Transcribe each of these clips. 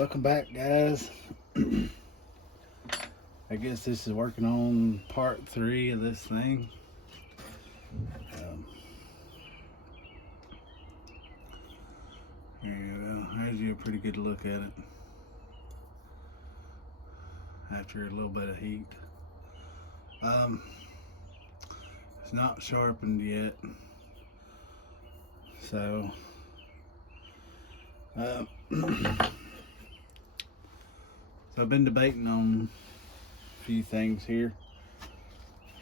Welcome back, guys. I guess this is working on part 3 of this thing. There you go. There's you a pretty good look at it after a little bit of heat. It's not sharpened yet, so so I've been debating on a few things here.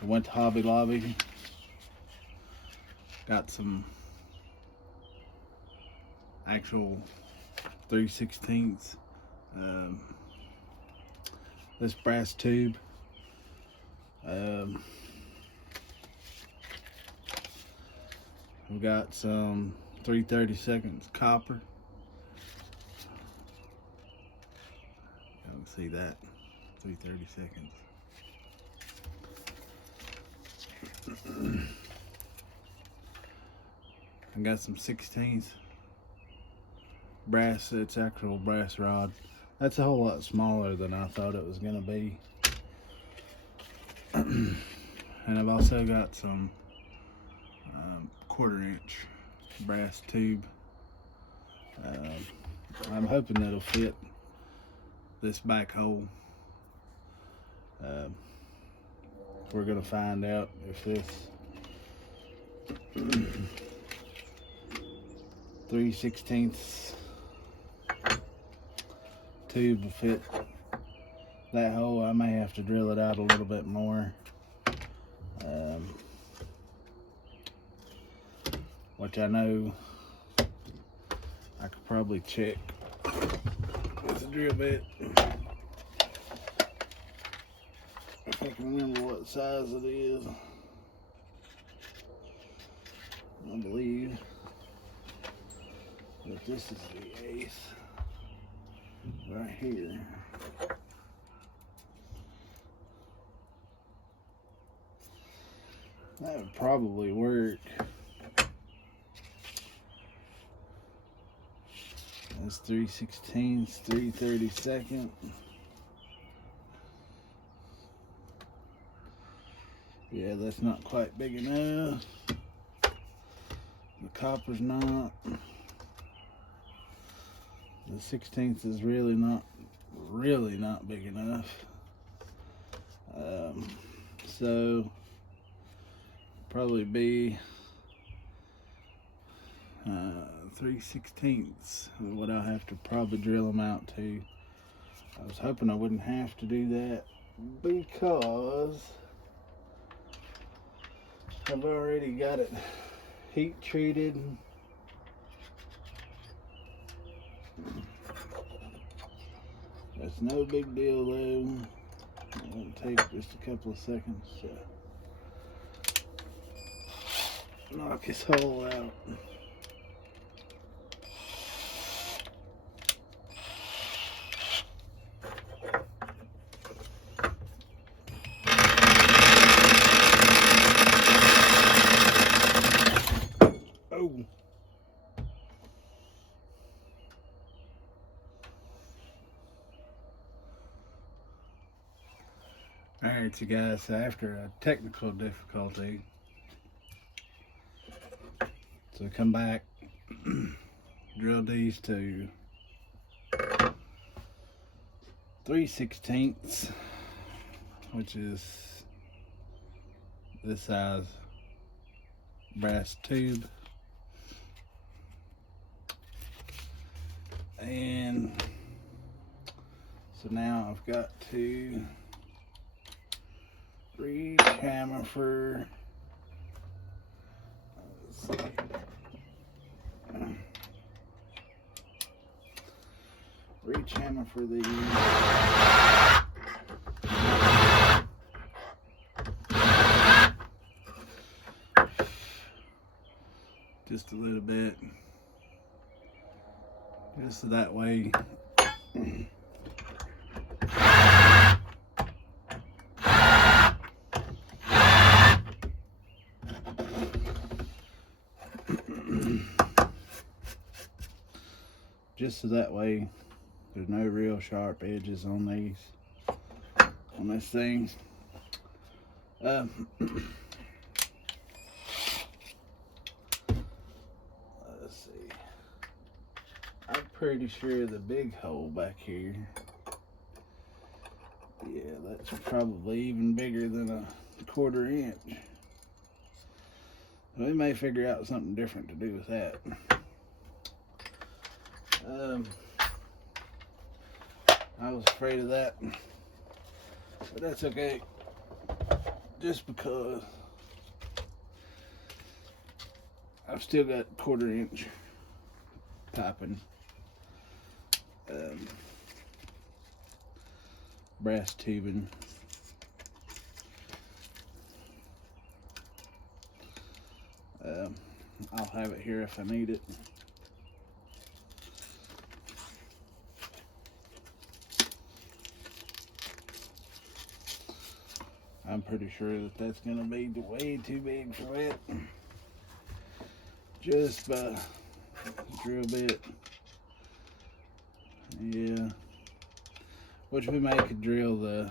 I went to Hobby Lobby, got some actual 3/16 this brass tube. We got some 3/32 copper. You can see that 3/32. I got some 16th brass. It's actual brass rod. That's a whole lot smaller than I thought it was gonna be. And I've also got some 1/4" brass tube. I'm hoping that'll fit this back hole. We're gonna find out if this 3/16 tube will fit that hole. I may have to drill it out a little bit more, which I know I could probably check with a drill bit if I can remember what size it is. I believe that this is the 1/8 right here. That would probably work. That's 3/16, 3/32. Yeah, that's not quite big enough. The copper's not. The 16th is really not big enough. So probably be 3/16 what I'll have to probably drill them out to. I was hoping I wouldn't have to do that because I've already got it heat treated. That's no big deal though. It'll take just a couple of seconds to knock this hole out. Oh. Alright, so guys, after a technical difficulty, so come back, drill these to 3/16, which is this size brass tube, and so now I've got to re-hammer for these. Just a little bit, just so that way There's no real sharp edges on this thing. Let's see. I'm pretty sure the big hole back here, yeah, that's probably even bigger than a 1/4 inch. We may figure out something different to do with that. I was afraid of that, but that's okay. Just because I've still got 1/4 inch piping, brass tubing. I'll have it here if I need it. I'm pretty sure that that's going to be way too big for it. Just by a drill bit. Yeah. Which we may could drill the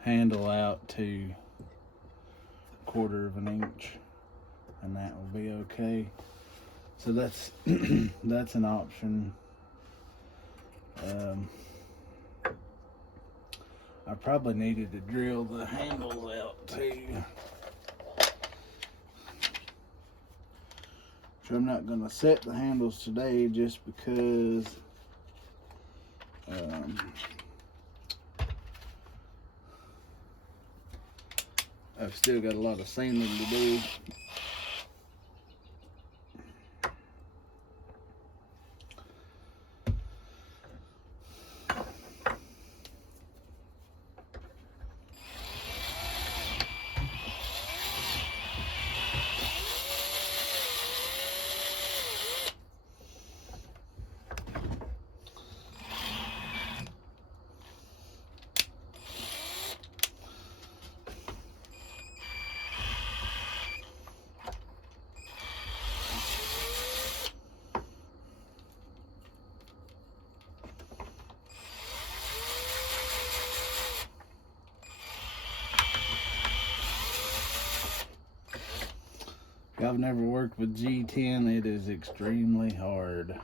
handle out to 1/4 inch, and that will be okay. So that's that's an option. I probably needed to drill the handles out too. So I'm not going to set the handles today just because I've still got a lot of sanding to do. If I've never worked with G10, it is extremely hard.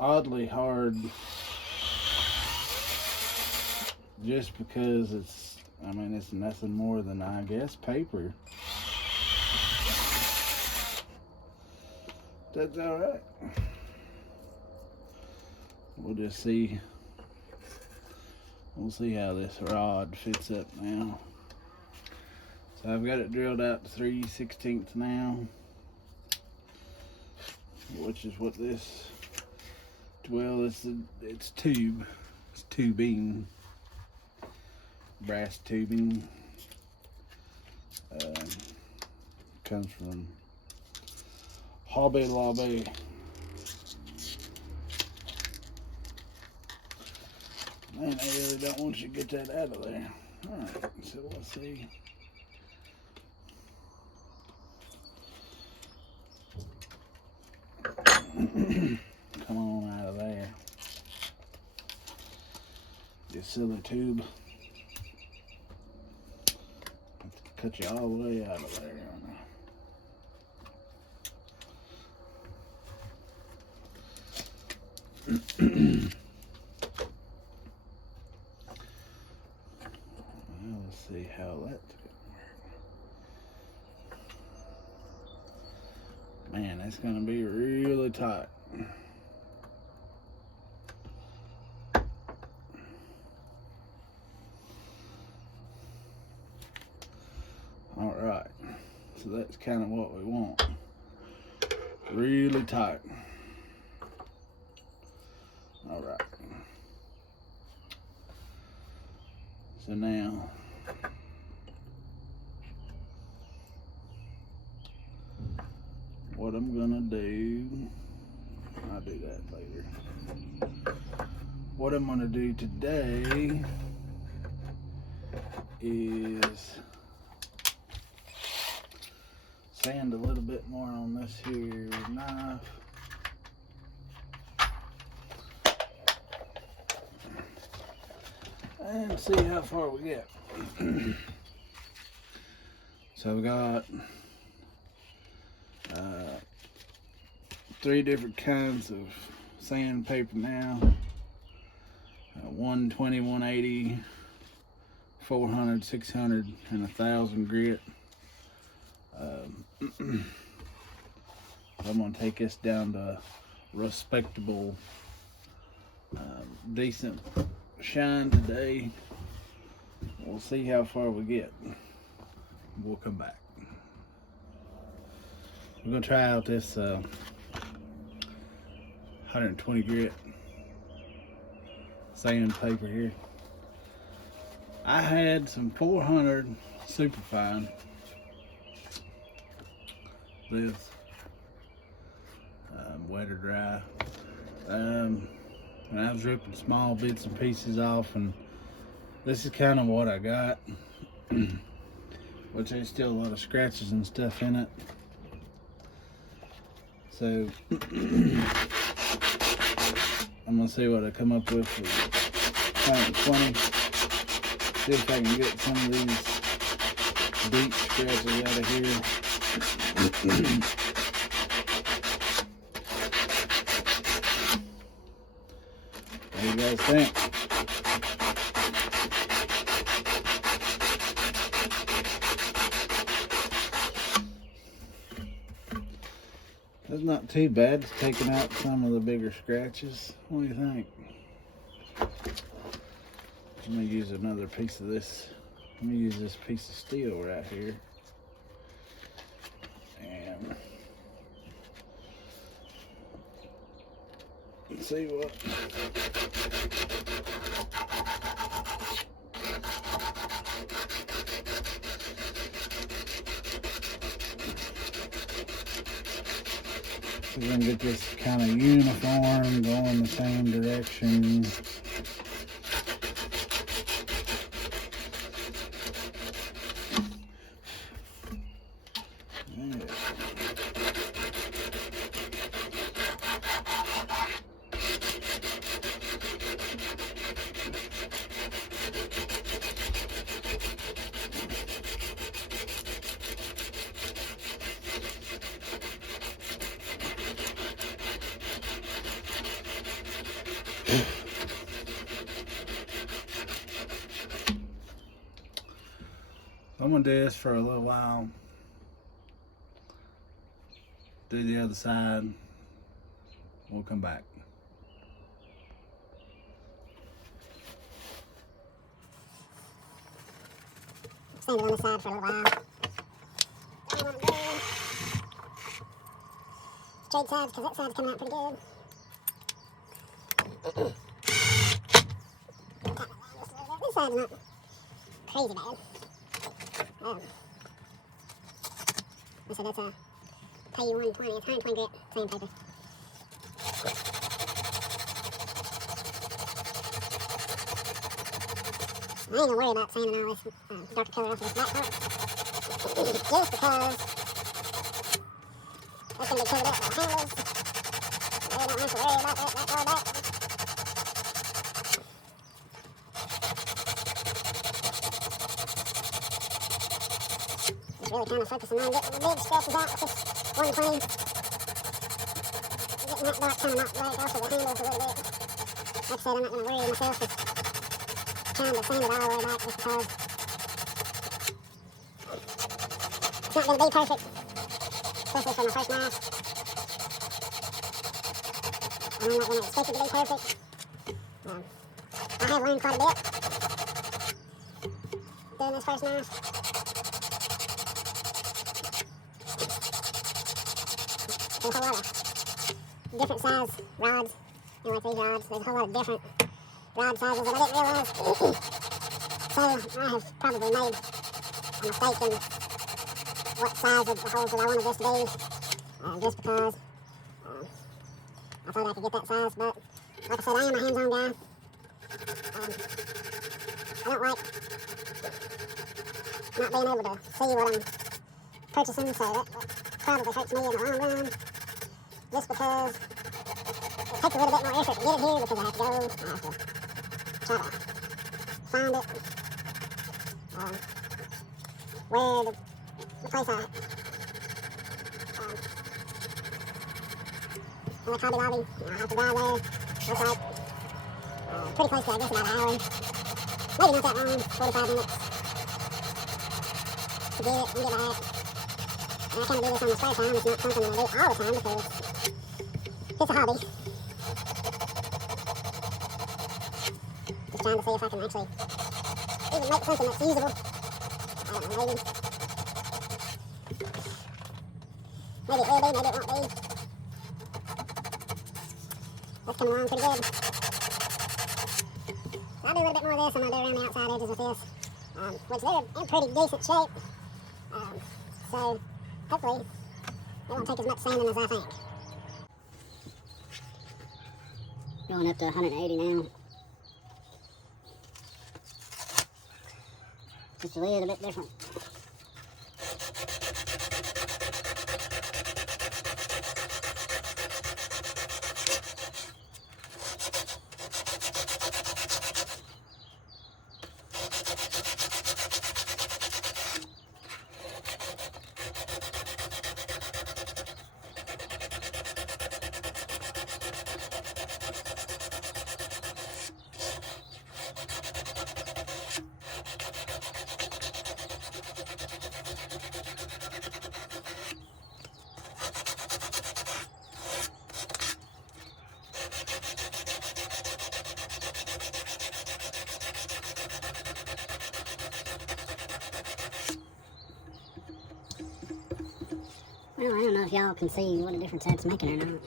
Oddly hard just because it's nothing more than, I guess, paper. That's all right. We'll just see. We'll see how this rod fits up now. So I've got it drilled out to 3/16 now, which is what this, well, it's tube. It's tubing, brass tubing. Comes from Hobby Lobby. Man, I really don't want you to get that out of there. Alright, so let's see. Come on out of there. You silly tube. Cut you all the way out of there. Let's see how that's gonna work. Man, that's gonna be really tight. All right, so that's kind of what we want. Really tight. All right. So now, what I'm gonna do, I'll do that later. What I'm gonna do today is sand a little bit more on this here knife. And see how far we get. So we got 3 different kinds of sandpaper now. 120, 180, 400, 600, and 1000 grit. I'm gonna take this down to respectable, decent shine today. We'll see how far we get. We'll come back. We're gonna try out this 120 grit sandpaper here. I had some 400 Superfine. This wet or dry. And I was ripping small bits and pieces off, and this is kind of what I got. Which there's still a lot of scratches and stuff in it. So I'm gonna see what I come up with for 120. See if I can get some of these deep scratches out of here. What do you guys think? That's not too bad. It's taking out some of the bigger scratches. What do you think? Let me use another piece of this. Let me use this piece of steel right here. And let's see what. We're gonna get this kind of uniform, going the same direction. Yeah. I'm gonna do this for a little while. Do the other side. We'll come back. Stand it on the side for a little while. Trade sides, because that side's coming out pretty good. This side's not crazy bad. So that's a PU 120, it's 120 grit sandpaper. I ain't gonna worry about sanding all this darker color off of this black part. Just because that's gonna be covered up by handles. I really don't have to worry about that far back. Really kind of focusing on getting the big scratches out with this 120. Getting that dark kind of knocked back off of the handles a little bit. Like I said, I'm not going to worry myself with trying to sand it all the way back just because it's not going to be perfect, especially for my first knife. And I'm not going to expect it to be perfect. I have learned quite a bit doing this first knife. There's a whole lot of different size rods, you know, like these rods. There's a whole lot of different rod sizes that I didn't realize. So I have probably made a mistake in what size of the holes that I wanted this to be, just because I thought I could get that size. But like I said, I am a hands-on guy. I don't like not being able to see what I'm purchasing, so that probably hurts me in the long run. Just because it takes a little bit more effort to get it here because I have to try to find it. Where the place in the Hobby Lobby, I have to drive there. That's like pretty close to, I guess, about an hour. Maybe not that long, 45 minutes to get it and get back. And I kind of do this on the spare time. It's not something that I do all the time because it's a hobby. Just trying to see if I can actually even make something that's usable. I don't know, maybe. Maybe it will be, maybe it won't be. That's coming along pretty good. I'll do a little bit more of this. I'm going to do around the outside edges with this, which they're in pretty decent shape. So hopefully it won't take as much sanding as I think. Going up to 180 now. Just a little bit different. Well, I don't know if y'all can see what a difference that's making or not.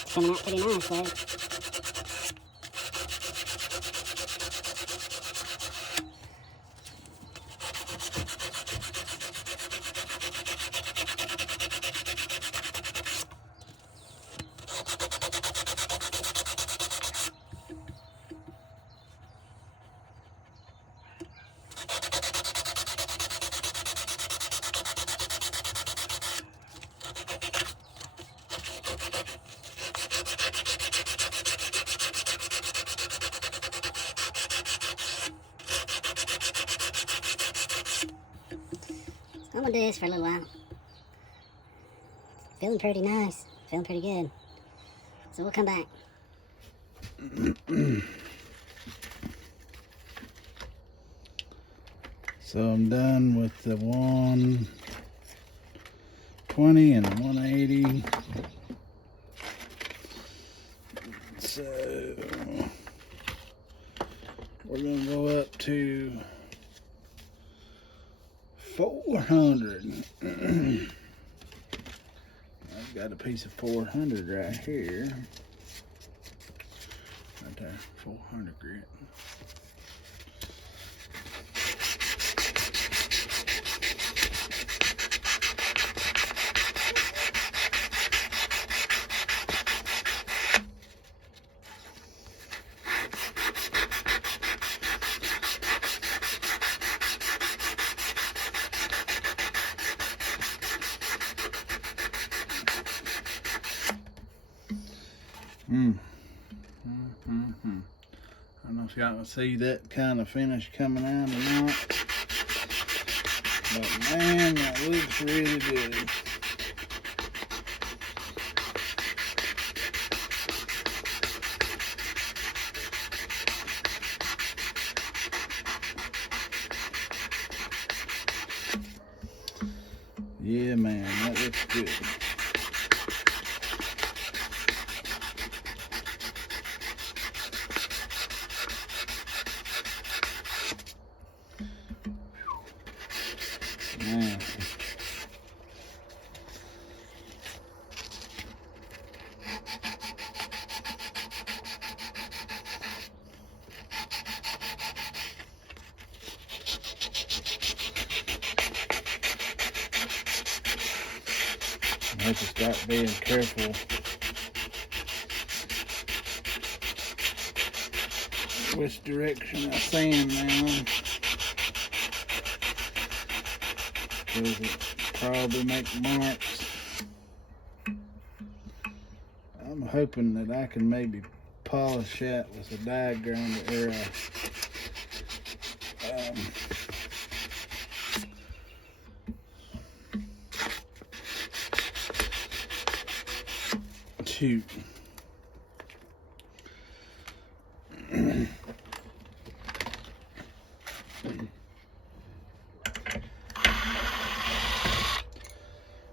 It's coming out pretty nice there. I'm gonna do this for a little while. Feeling pretty nice. Feeling pretty good. So we'll come back. So I'm done with the 120 and the 180. So we're gonna go up to 400. I've got a piece of 400 right here. Right there, 400 grit. I don't know if y'all can see that kind of finish coming out or not, but man, that looks really good. Yeah, man, that looks good. Man. have to start being careful which direction I sand now, because it probably make marks. I'm hoping that I can maybe polish that with a diagram or shoot.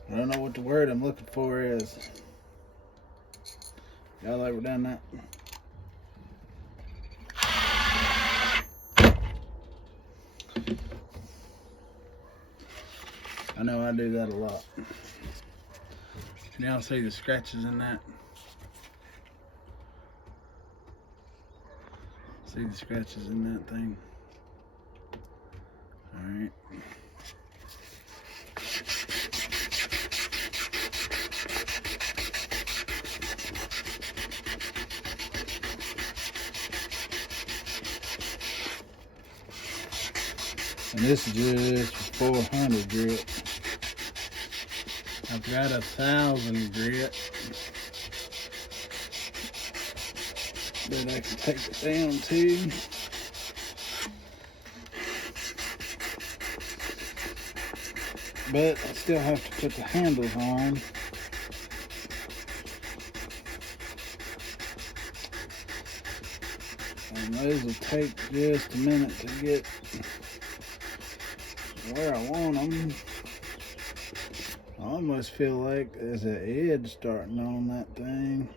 I don't know what the word I'm looking for is. Y'all ever done that? I know I do that a lot. Can y'all see the scratches in that? See the scratches in that thing? Alright. And this is just 400 grit. I've got 1,000 grit that I can take it down to. But I still have to put the handles on. And those will take just a minute to get where I want them. I almost feel like there's an edge starting on that thing.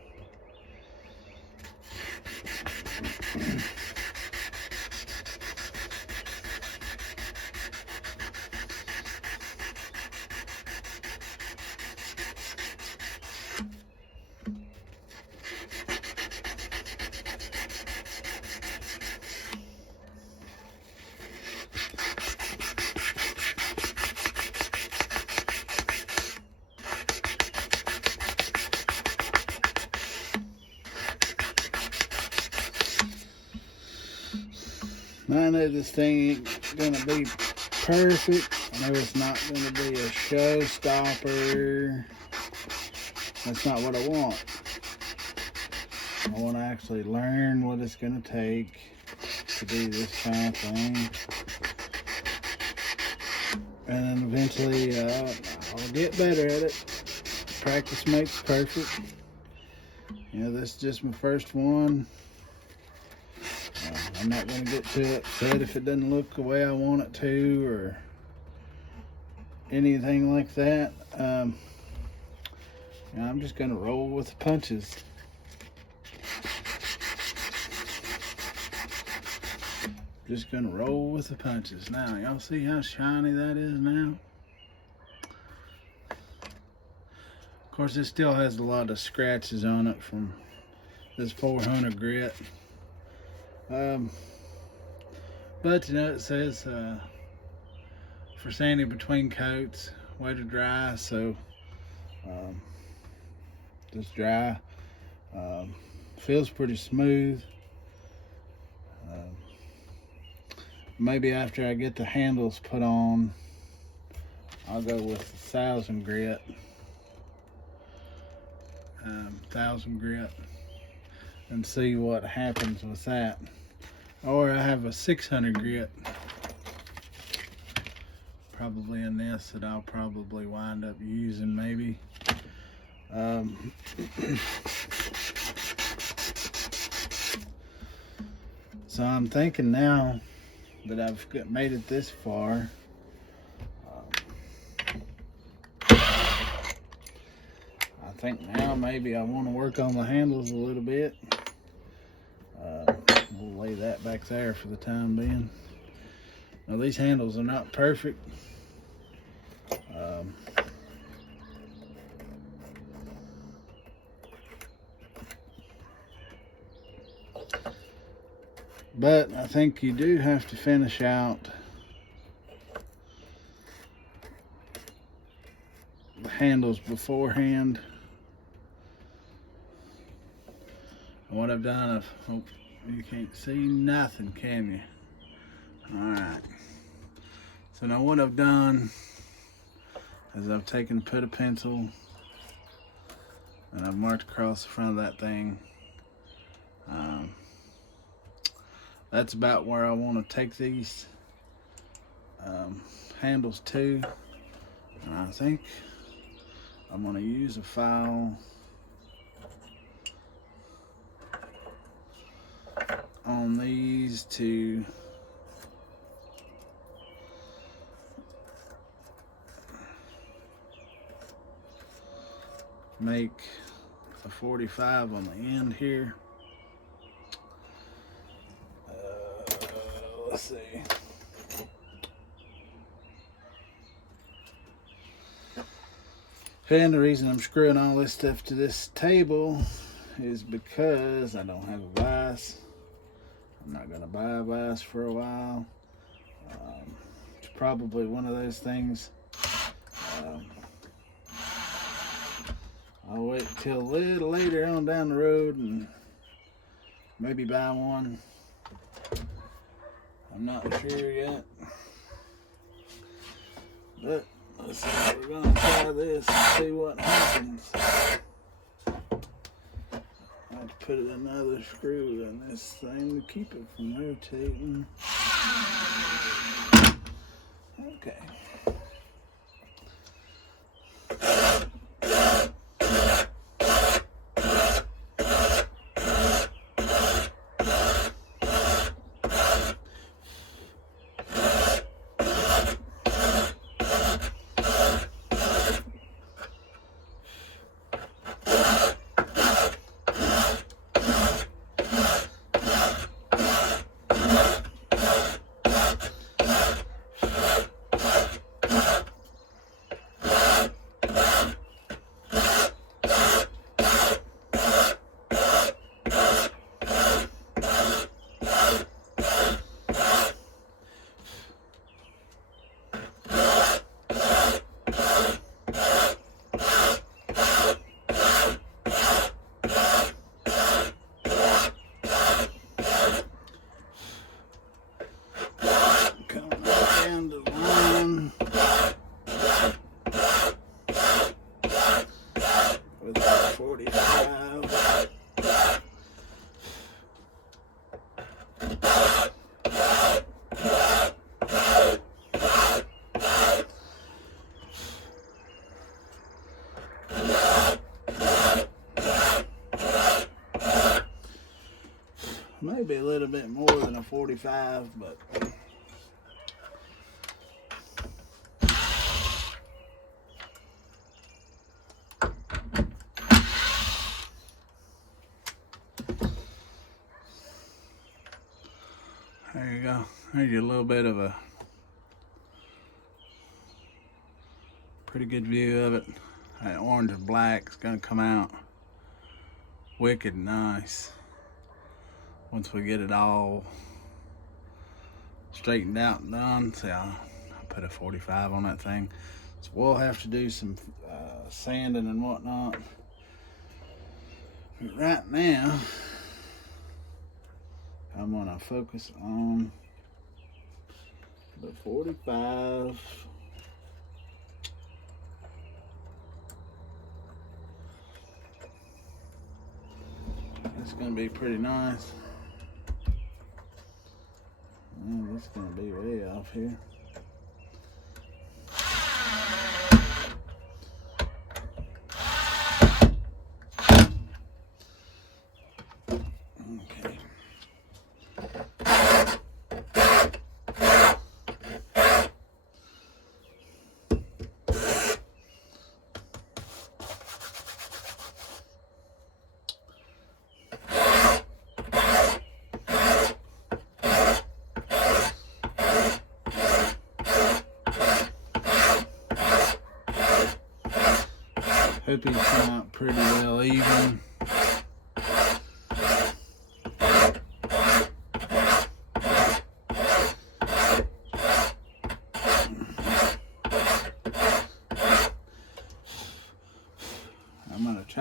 I know this thing ain't gonna be perfect. I know it's not gonna be a showstopper. That's not what I want. I want to actually learn what it's gonna take to do this kind of thing. And then eventually I'll get better at it. Practice makes perfect. You know, this is just my first one. I'm not going to get too upset if it doesn't look the way I want it to or anything like that. You know, I'm just going to roll with the punches. Just going to roll with the punches. Now, y'all see how shiny that is now? Of course, it still has a lot of scratches on it from this 400 grit. But you know, it says for sanding between coats, way to dry, so just dry. Feels pretty smooth. Maybe after I get the handles put on, I'll go with 1,000 grit. 1,000 grit and see what happens with that. Or I have a 600 grit probably in this that I'll probably wind up using maybe. So I'm thinking now that I've made it this far, I think now maybe I want to work on the handles a little bit. We'll lay that back there for the time being. Now these handles are not perfect. But I think you do have to finish out the handles beforehand. And what I've done, oh, you can't see nothing, can you? Alright. So now what I've done is I've put a pencil and I've marked across the front of that thing. That's about where I want to take these handles to. And I think I'm going to use a file on these to make a 45 on the end here. Let's see. And the reason I'm screwing all this stuff to this table is because I don't have a vise. I'm not going to buy a vise for a while. It's probably one of those things. I'll wait till a little later on down the road and maybe buy one. I'm not sure yet. But let's see, we're going to try this and see what happens. I have to put another screw in this thing to keep it from rotating. Okay. Maybe a little bit more than a 45, but there you go. There's a little bit of a pretty good view of it. That orange and black is going to come out wicked nice once we get it all straightened out and done. See, I'll put a 45 on that thing. So we'll have to do some sanding and whatnot. But right now, I'm gonna focus on the 45. It's gonna be pretty nice. It's gonna be way off here. Okay. Hope it's come out pretty well even.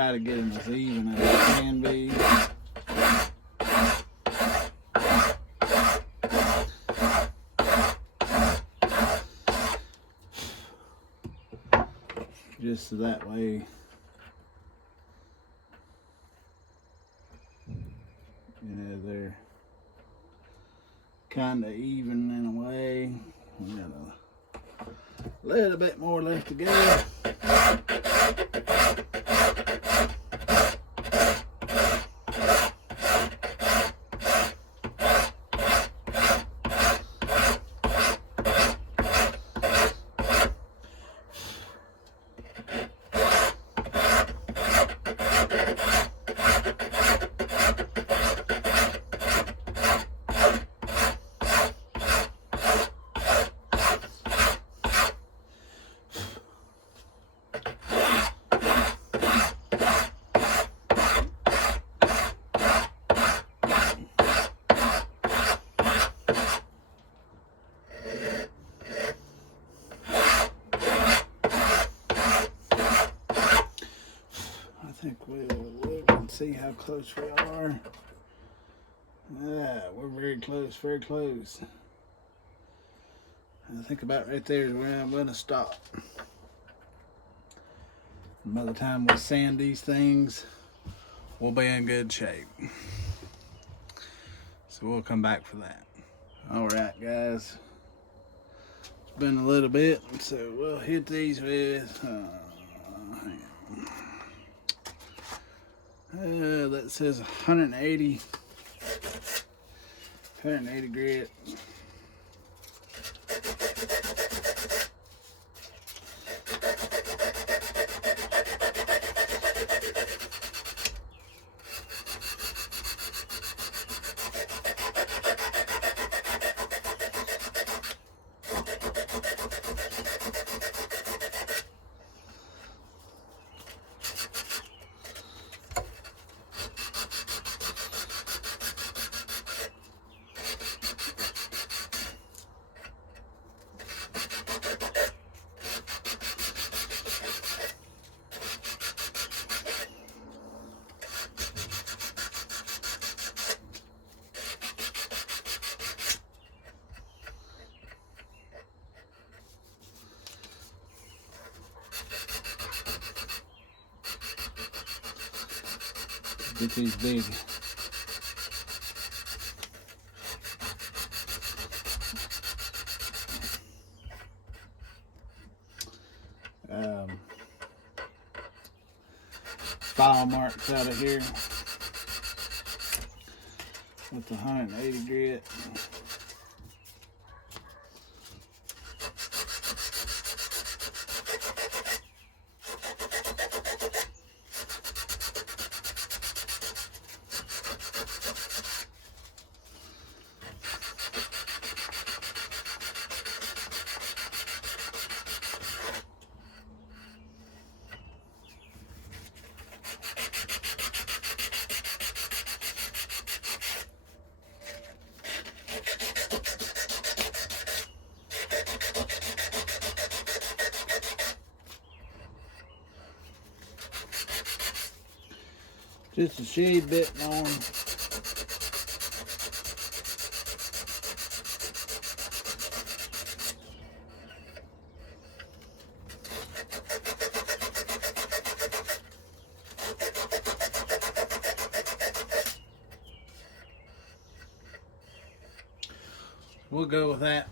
try to get them as even as it can be. Just so that way, you know, they're kind of even in a way. We got a little bit more left to go. I think we'll look and see how close we are. Yeah, we're very close, very close. I think about right there is where I'm going to stop. And by the time we sand these things, we'll be in good shape. So we'll come back for that. All right, guys. It's been a little bit, so we'll hit these with... that says 180 grit. Get these big. File marks out of here with the 180 grit. Just a shade bit long. We'll go with that.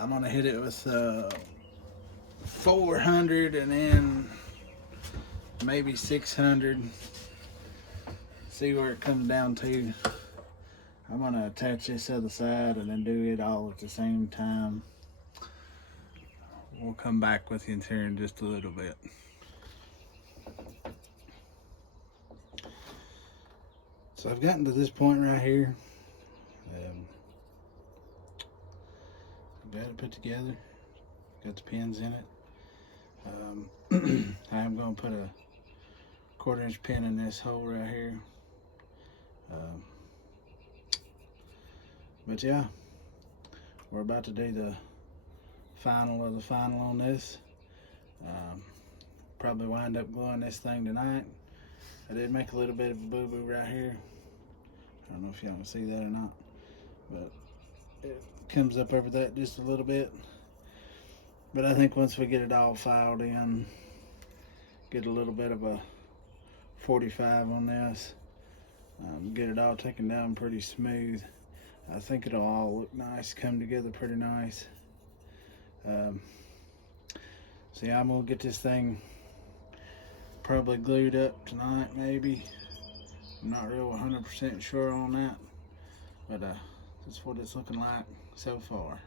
I'm gonna hit it with 400 and then maybe 600. See where it comes down to. I'm gonna attach this other side and then do it all at the same time. We'll come back with you here in just a little bit. So I've gotten to this point right here. I've got it put together. Got the pins in it. I'm going to put a 1/4 inch pin in this hole right here. But yeah, we're about to do the final of the final on this. probably wind up gluing this thing tonight. I did make a little bit of a boo-boo right here. I don't know if y'all can see that or not, but it comes up over that just a little bit. But I think once we get it all filed in, get a little bit of a 45 on this, get it all taken down pretty smooth, I think it'll all look nice, come together pretty nice. So yeah, I'm gonna get this thing probably glued up tonight, maybe. I'm not real 100% sure on that, but that's what it's looking like so far.